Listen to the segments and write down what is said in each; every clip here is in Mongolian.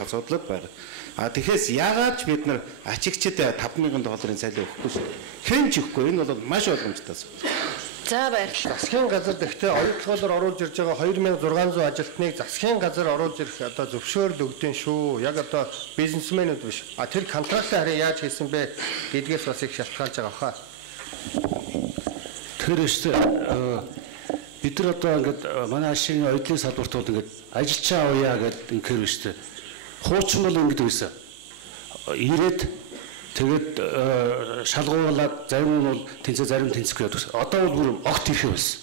асуудал байна. Тэгэхээр яагаад ч бид нар ачигчид 5,000 долларын цалин өгөхгүй шүү. Хэн ч өгөхгүй. Энэ бол маш ойлгомжтой асуудал. За баярлалаа. Засгийн газар гэхдээ оюутлогоор оруулж ирж байгаа 2600 ажилтныг засгийн газар оруулж ирэх одоо зөвшөөрөл өгдөн шүү. Яг одоо бизнесмэнүүд биш. Тэр контрактыг харин яаж хийсэн бэ гэдгээс бас их шалтгаалж байгаа хаа. Тэр өстө бид нар одоо ингээд манай ашигын оюутлын салбарт бол ингээд ажилчаа авъя гэдэг инхээр өстө. Хуучин бол ингэдэг байсан. Ирээд тэгээд шалгуулаад зарим нь бол тэнцээ зарим тэнцэхгүй байдаг. Одоо бол бүр огт ирэх байсан.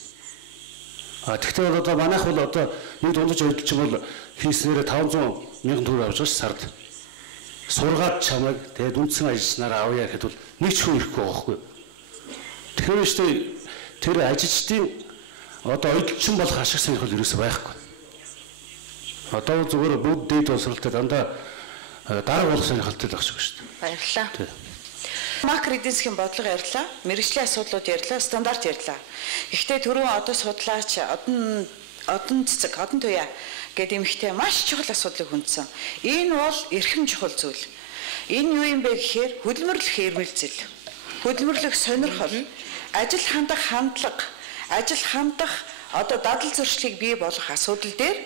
Тэгтээ бол одоо манайх бол одоо нэг дундаж оюутлч бол хийснээрээ 500,000 төгрөг авч байгаа сард. Сургаад чамайг тэгээд үндсэн ажилчнаараа авъя гэхэд бол нэг ч хүн ирэхгүй байхгүй. Тэгэхээр өстө тэр ажилчдын одоо оюутлчин болох ашиг сонирхол ерөөсөй байхгүй. Одоо зүгээр бүгд дэд боловсролтой дандаа дарга болох сонирхолтой л багш шүү дээ. Баярлалаа. Макро эдийн засгийн бодлого ярьлаа, мэргэжлийн асуудлууд ярьлаа, стандарт ярьлаа. Гэхдээ түрүүн одоо судлаач одон цэцэг, одон туяа гэдэг эмэгтэй маш чухал асуудлыг хүндсэн. Энэ бол эрхэм чухал зүйл. Энэ юу юм бэ гэхээр хөдөлмөрлөх эрмэлзэл, хөдөлмөрлөх сонирхол, ажил хандах хандлага, ажил хандах одоо дадал зөрчлийг бий болгох асуудал дээр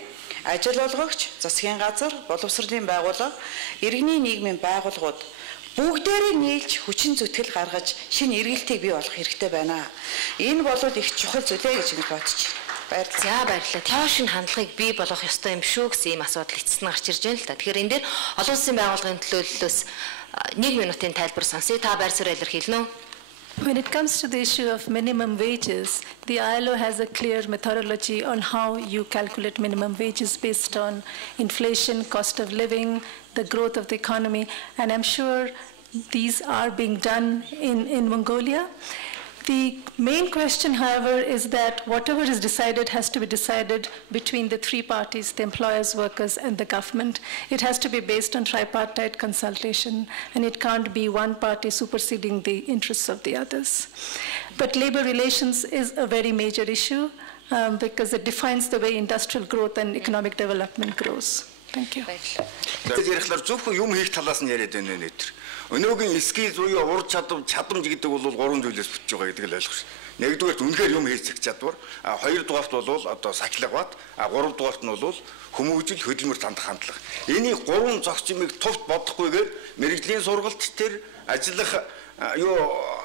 ажил олгогч, засгийн газар, боловсролын байгууллага, иргэний нийгмийн байгууллагууд бүгдээрээ нийлж хүчин зүтгэл гаргаж шинэ эргэлтийг бий болгох хэрэгтэй байна. Энэ бол их чухал зүйлээ гэж би бодчих. Баярлалаа. За баярлалаа. Тоо шинэ хандлагыг бий болгох ёстой юм шүү гэсэн ийм асуудал эцэст нь гарч ирж байна л да. Тэгэхээр энэ дээр олон улсын байгууллагын төлөөллөөс 1 минутын тайлбар сонсъё. Та байр суурь илэрхийлнэ үү? When it comes to the issue of minimum wages, the ILO has a clear methodology on how you calculate minimum wages based on inflation, cost of living, the growth of the economy, and I'm sure these are being done in Mongolia. The main question, however, is that whatever is decided has to be decided between the three parties, the employers, workers, and the government. It has to be based on tripartite consultation, and it can't be one party superseding the interests of the others. But labor relations is a very major issue because it defines the way industrial growth and economic development grows. Thank you. Өнөөгийн скил буюу ур чадамж гэдэг бол 3 зүйлээс бүтэж байгаа гэдэг л ойлгох. Нэгдүгээрт үнэхээр юм хийх чадвар, хоёрдугаарт бол одоо сахилга бат, гуравдугаарт нь бол хүмүүжил хөдөлмөр хандах хандлага. Энийг 3 зохицмыг товт бодохгүйгээр мэрэгжлийн сургалт төр ажиллах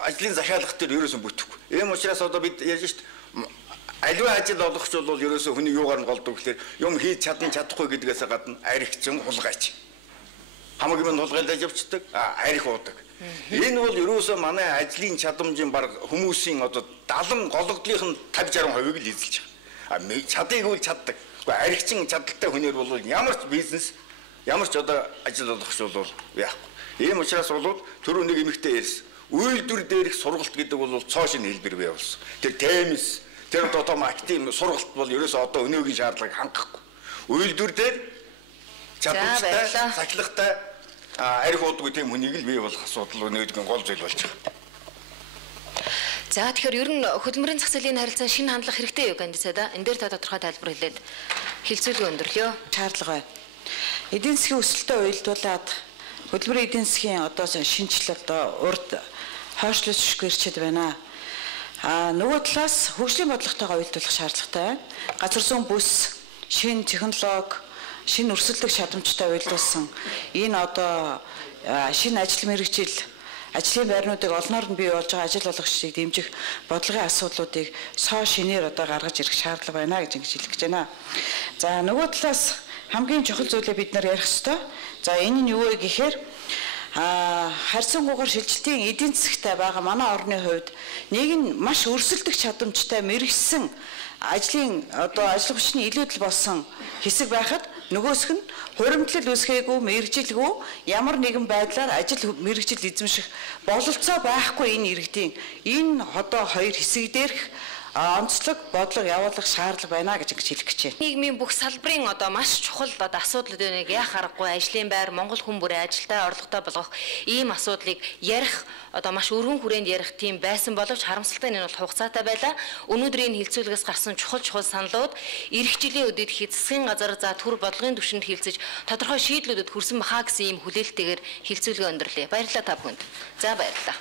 ажлын захиалгах төр ерөөсөн бүтэхгүй. Ийм учраас одоо бид ярьж шít аливаа ажил олгогч бол ерөөсөө хүний юугаар нь голдог гэхээр юм хийж чадахгүй гэдгээс гадна аригчин хулгайч. Хамаагүй нь хулгайлаж явцдаг, арих уудаг. Энэ бол ерөөсөө манай ажлын чадамжийн баг хүмүүсийн одоо 70 гологдлынх нь 50-60% л эзэлж байгаа. Чадыг үл чаддаг. Гэхдээ аригчин чадaltaй хүнээр бол ямар ч бизнес, ямар ч одоо ажил олгогч бол яахгүй. Ийм учраас бол түрүү нэг эмэгтэй ярьсан. Үйлдвэр дээрх сургалт гэдэг бол цоо шинэ хэлбэр бий болсон. Тэр темис, тэр одоо маркетинг сургалт бол ерөөсөө одоо өнөөгийн шаардлагыг хангахгүй. Үйлдвэр дээр чадамжтай, сахилгатай арих уудгүй тийм хүнийг л бий болох асуудал өнөөдрийн гол зүйл болж байгаа. За тэгэхээр ер нь хөдөлмөрийн зах зээлийн харилцаа шинэ хандлах хэрэгтэй юу кандидат? Энэ дээр та тодорхой тайлбар хэлээд хэлцүүлгээ өндөрлөё. Шаардлага байна. Эдийн засгийн өсөлтөд уялдуулаад хөдөлмөрийн эдийн засгийн одоо шинжил одоо урд хойшлуулж гэрчэд байна. Нөгөө талаас хөгжлийн бодлоготойгоо уялдуулах шаардлагатай байна. Газар зүйн бүс, шинэ технологи, шинэ өрсөлдөх чадамжтай уялдуулсан энэ одоо шинэ ажил мэргэжил ажлын байрнуудыг олноор нь бий болж байгаа ажил олгогчдыг дэмжих бодлогын асуудлуудыг соо шинээр одоо гаргаж ирэх шаардлага байна гэж ингэж хэлэх гэж байна. За нөгөө талаас хамгийн чухал зүйлээ бид нар ярих ёстой. За энэ нь юу вэ гэхээр харьцангуйгаар шилжилтийн эдийн засгтай байгаа манай орны хувьд нэг нь маш өрсөлдөх чадамжтай мэрэгсэн ажлын одоо ажил хүчний илүүдэл болсон хэсэг байхад нөгөөсх нь хуримтлал үүсгээгүй мэрэгжилгүй ямар нэгэн байдлаар ажил мэрэгжил эзэмших бололцоо байхгүй энэ иргэдийн энэ одоо хоёр хэсэг дээрх онцлог бодлого явуулах шаардлага байна гэж ингэж хэлэх гэж байна. Нийгмийн бүх салбарын одоо маш чухал одоо асуудлууд энийг яах аргагүй ажлын байр Монгол хүн бүрээ ажилдаа орлоготой болгох ийм асуудлыг ярих одоо маш өргөн хүрээнд ярих тийм байсан боловч харамсалтай нь бол хугацаатай байлаа. Өнөөдрийн хилцүүлгээс гарсан чухал саналууд эх жилийн үдид ихэд засгийн газар за төр бодлогын түвшинд хилцэж тодорхой шийдлүүдэд хүрсэн бахаа гэсэн ийм хүлээлттэйгээр хилцүүлгээ өндөрлөө. Баярлалаа та бүхэнд. За баярлалаа.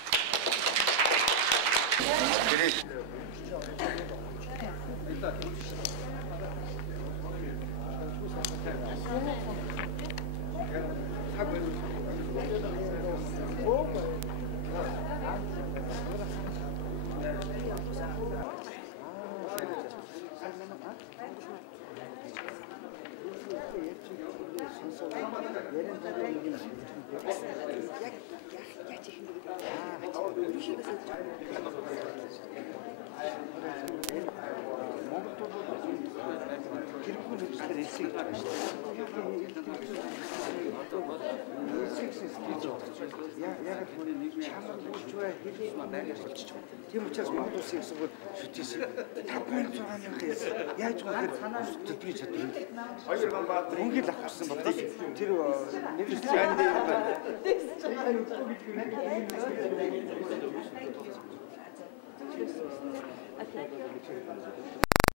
Тийм учраас Монгол улсын ёсгол шүтээс 5600-аас яаж гоо төдий чадвар. Хоёр гамбаа мөнгө л авчихсан бодож тэр нэрс